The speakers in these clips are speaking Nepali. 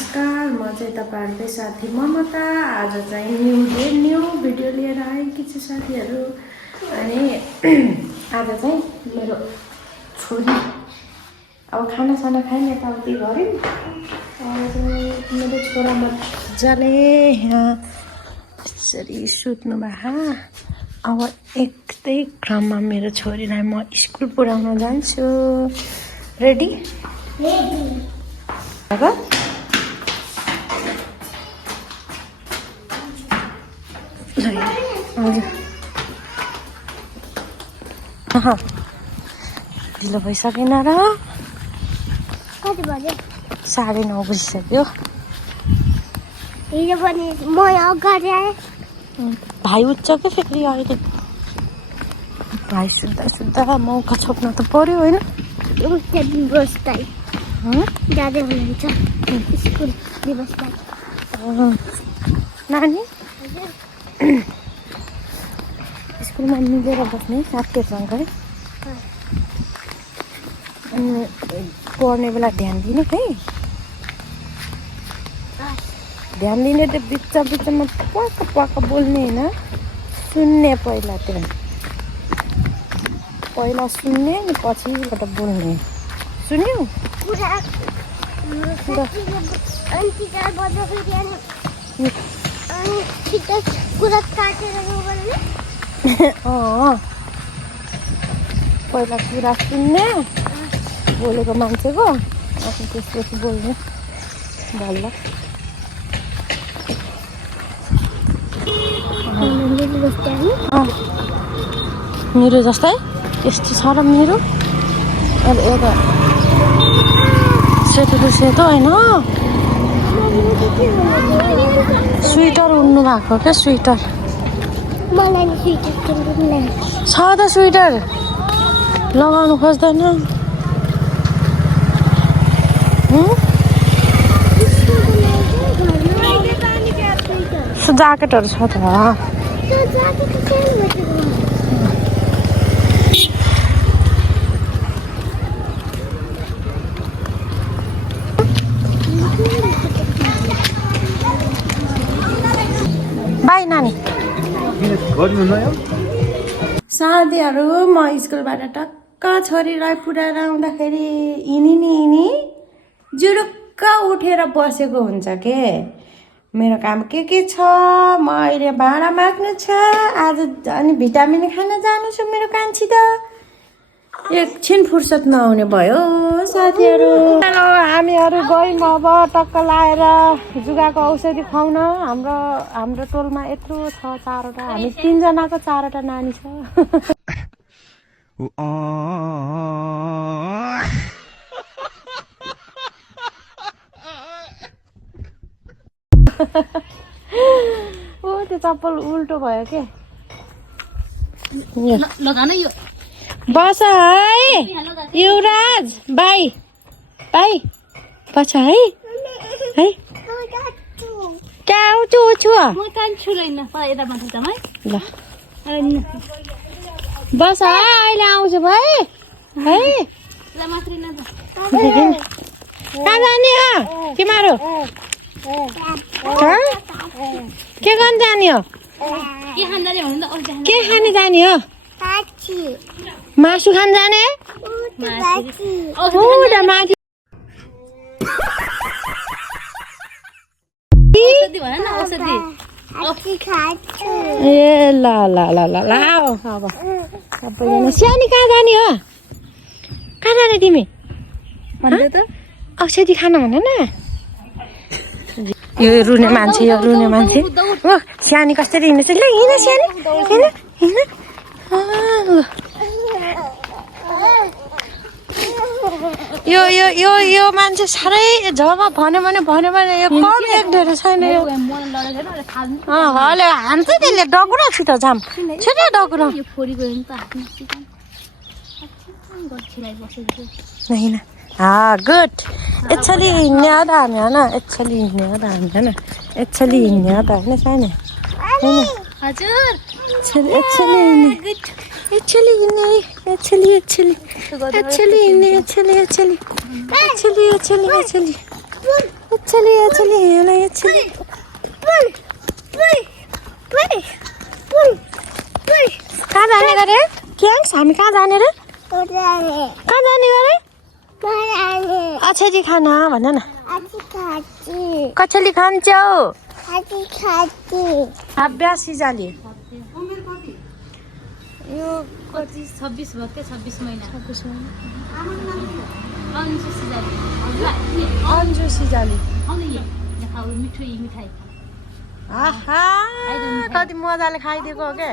नमस्कार, म चाहिँ तपाईहरुकै साथी ममता। आज चाहिँ न्यू भिडियो लिएर आएकी छु साथीहरु। अनि आज चाहिँ मेरो छोरी अब खाना खाइन यताउति गरिन्। आज मेरो छोरा मजाले यहाँ यसरी सुत्नु भा। अब एकतै क्रममा मेरो छोरीलाई म स्कुल पुर्याउन जान्छु। रेडी? रेडी। अब ढिलो भइसकेन र? कति बजे? 9:30 बजिसक्यो। हिजो पनि म अगाडि आएँ। भाइ उठ्छ के फेरि अहिले? भाइ सुत्दा मौका छोप्न त पर्यो होइन? दिवसलाई जाँदै हुनुहुन्छ स्कुल दिवसलाई। नानी स्कुलमा मिलेर बस्ने साथीहरूसँग है। अनि पढ्ने बेला ध्यान दिनु है। ध्यान दिने त बिचमा पक्क बोल्ने होइन, सुन्ने। पहिला सुन्ने अनि पछिबाट बोल्ने। सुन्यौ? पहिला कुरा सुन्ने बोलेको मान्छेको, अनि त्यसपछि बोल्ने बल्ल। मेरो जस्तै यस्तो छ र मेरो। अहिले एउटा सेतो होइन, स्वेटर उड्नु भएको क्या। स्वेटर छ त, स्वेटर लगाउनु खोज्दैन। ज्याकेटहरू छ त। बाई नानी। साथीहरू, म स्कुलबाट टक्क छोरीलाई पुऱ्याएर आउँदाखेरि यिनी जुरुक्क उठेर बसेको हुन्छ के। मेरो काम के छ? म अहिले भाँडा माग्नु छ आज, अनि भिटामिन खान जानु छ मेरो कान्छी त। एकछिन फुर्सद नआउने भयो साथीहरू। हेलो, हामीहरू गयौँ अब टक्क लाएर जुगाको औषधि खुवाउन। हाम्रो टोलमा यत्रो छ, 4वटा। हामी 3जनाको 4वटा नानी छ। ओ त्यो चप्पल उल्टो भयो के। लगान यो बस है युवराज। बाई बस है। क्या छु म कान्छु लैन यता माथि जाम है। ल बस है, अहिले आउँछु भाइ है। ल माथि न त। कहाँ जाने हो तिमीहरू? के गर्न जाने हो? के खान जाने भन्नु त? के खाने जाने हो? मासु खान जाने? माथि ए ल अब सानी कहाँ जाने हो? कहाँ जाने तिमी? औषधि खान भन न। यो रुने मान्छे हो। सानी कसरी हिँड्छ? ल हिँड सानी, हिँड। यो मान्छे साह्रै जब भन्यो भने यो कम एक धेरै छैन। यो हान्छ त्यसले। डकुरा छिटो जाम, छिटो डकुरा। होइन, गुड। यसरी हिँड्ने हो त हामी होइन, यसरी हिँड्ने हो त हामी होइन, यसरी हिँड्ने हो त होइन सानी? होइन हजुर, एक्चुअली चली हेर्न चली कहाँ जाने रे क्याङ्स हामी कहाँ जाने रे कहाँ जाने रे अछेजी खाना भन न कचेली खान्छौ अभ्यासी जाली यो 26 भयो के 26 महिना अन्जु सिजाली मिठाई आहा कति मजाले खाइदिएको हो क्या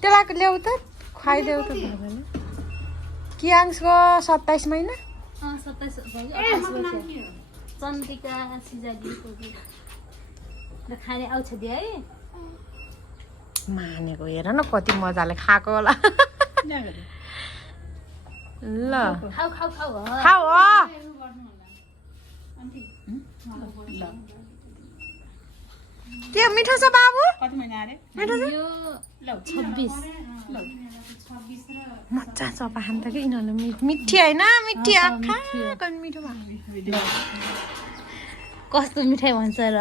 त्यसलाई ल्याउ त खुवाइदेऊ त कियाङ्सको 27 महिना चन्द्रिका सिजाली खाने आउँछ दि है मानेको हेर न कति मजाले खाएको होला ल खाऊ खाऊ खाऊ खाऊ त्यो मिठो छ बाबु मिठो छ यो 26 मजा छ पाहान त कि यिनीहरू मिठी होइन मिठी आँखा कति मिठो भयो कस्तो मिठाई भन्छ र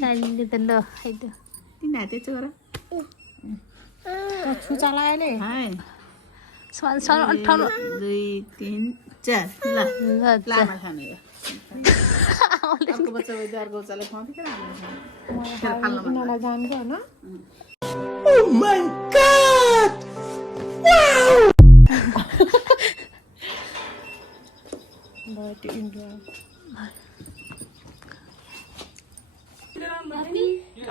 कालीले त ल खाइदियो छुचा लगाएले अठाउन्न 2 3 4 ल लामा खाने हो अर्को बच्चा भयो अर्को बच्चाले खुवाउँथ्यो क्या यिनीहरूलाई जानको होइन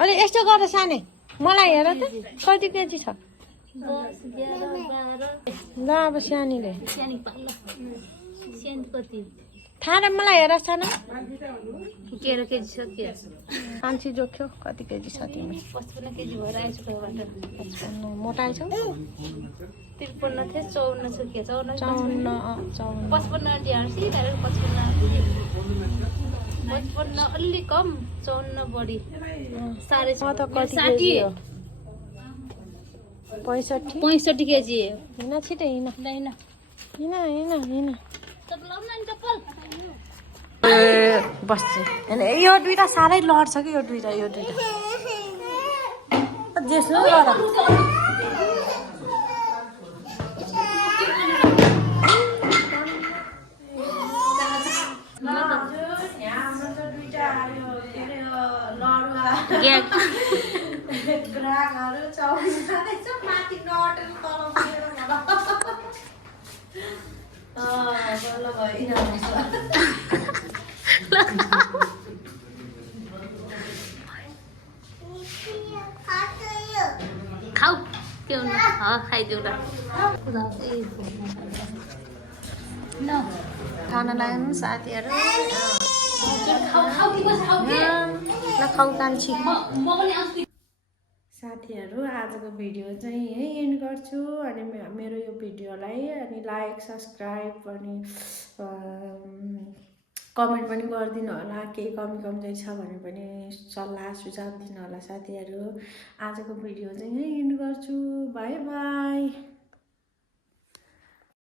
अनि यस्तो गर साने मलाई हेर त कति केजी छ 10 11 12 ल अब सानीले सानी पाल्ला सानी कति थाहा र मलाई हेर सानो 13 केजी छ के कान्छी जोख्यो कति केजी छ तिमी 55 केजी भएर आएछु घरबाट मोटाइ छौ 53 थियो 54 छ के 54 55 ल्याउँछ तर 55 अलि कम 54 बढी साढे म त कति केजी हो 65 केजी हिँड छिटो हिँड होइन हिँड चप्पल लाउन नि चप्पल बस्छु होइन यो दुइटा साह्रै लड्छ कि यो दुइटा जेसो गर ग्राहकहरू चौबिस माथि नअटेर तल बल्ल भयो खाऊ के हुनु खाइदेऊ ल खाना लाग्नु साथीहरू खाऊ खाउ कान्छी म पनि आउँछु साथीहरू आजको भिडियो चाहिँ यही एन्ड गर्छु अनि मेरो यो भिडियोलाई अनि लाइक सब्सक्राइब अनि कमेन्ट पनि गरिदिनु होला केही कमी कमजोरी छ भने पनि सल्लाह सुझाव दिनु होला साथीहरू आजको भिडियो चाहिँ यही एन्ड गर्छु बाई बाई